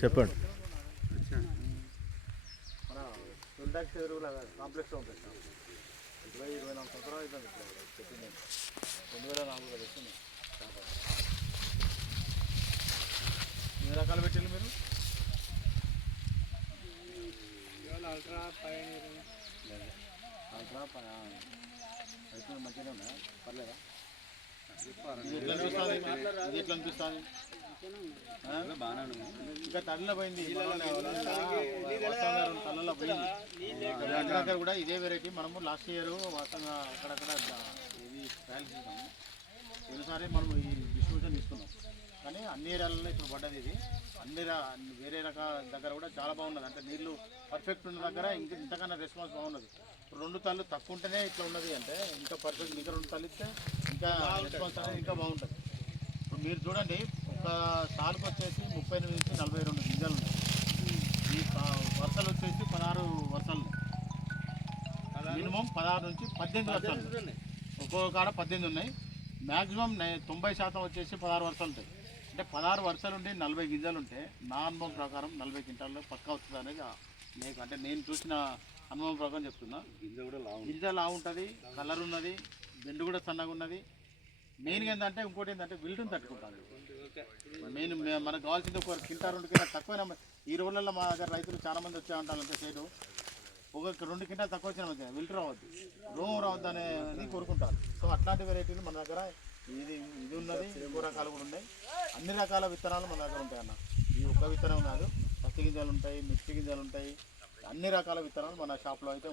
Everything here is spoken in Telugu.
చెప్పండి. మన తుల్దాక్ష ఎరువుల కాంప్లెక్స్లో పెట్టాం 24 సంవత్సరాలు అవుతుంది చెప్పింది 2004లో పెట్టింది. ఎన్ని రకాలు పెట్టింది మీరు? అల్ట్రా అయితే మంచిగా ఉన్నా పర్లేదా? ఎట్లా అనిపిస్తుంది? ఇంకా తల్లిలో పోయింది తల్లలో పోయింది దగ్గర కూడా ఇదే వెరైటీ. మనము లాస్ట్ ఇయర్ వాస్తవంగా అక్కడక్కడ ఇది ట్రయల్స్ చేసాము. పోయినసారి మనం ఈ డిస్ట్రిబ్యూషన్ తీసుకున్నాం కానీ అన్ని ఏరియాలలో ఇప్పుడు పడ్డది ఇది. వేరే రకాల దగ్గర కూడా చాలా బాగున్నది. అంటే నీళ్ళు పర్ఫెక్ట్ ఉన్న దగ్గర ఇంతకన్నా రెస్పాన్స్ బాగున్నది. ఇప్పుడు 2 తల్లు తక్కువ ఉంటేనే ఇట్లా ఉన్నది అంటే ఇంకా పర్ఫెక్ట్. ఇంకా 2 తల్లు ఇస్తే ఇంకా రెస్పాన్స్ అనేది ఇంకా బాగుంటుంది. ఇప్పుడు మీరు చూడండి, ఒక సాలుకు వచ్చేసి 38 నుంచి 42 గింజలు ఉన్నాయి. ఈ వరుసలు వచ్చేసి 16 వరుసలు, మినిమం 16 నుంచి 18 వరుసలు. ఒక్కొక్క కాడ 18 ఉన్నాయి. మ్యాక్సిమం 90% వచ్చేసి 16 వరుసలు ఉంటాయి. అంటే 16 వరుసలు ఉండి 40 గింజలు ఉంటే నా అనుభవం ప్రకారం 40 క్వింటాల్లో పక్కా వస్తుంది అనేది మీకు అంటే నేను చూసిన అనుభవం ప్రకారం చెప్తున్నా. గింజ లావు ఉంటుంది, కలర్ ఉన్నది, బెండు కూడా సన్నగా ఉన్నది. మెయిన్గా ఏంటంటే ఇంకోటి ఏంటంటే విల్టుని తట్టుకుంటాను. మెయిన్ మనకు కావాల్సింది ఒక కింటా 2 కింటాలు తక్కువ. ఈ రోజుల్లో మా దగ్గర రైతులు చాలా మంది వచ్చే ఉంటారు. అంతే సైడు ఒక 2 క్వింటాలు తక్కువ వచ్చిన మధ్య విల్టు రావద్దు, రోమ్ రావద్దు అనేది కోరుకుంటారు. సో అట్లాంటి వెరైటీలు మన దగ్గర ఇది ఉన్నది. ఇంకో రకాలు కూడా ఉన్నాయి. అన్ని రకాల విత్తనాలు మన దగ్గర ఉంటాయి అన్న. ఈ ఒక్క విత్తనం కాదు, పత్తి గింజలు ఉంటాయి, మిర్చి గింజలు ఉంటాయి, అన్ని రకాల విత్తనాలు మన షాప్లో అయితే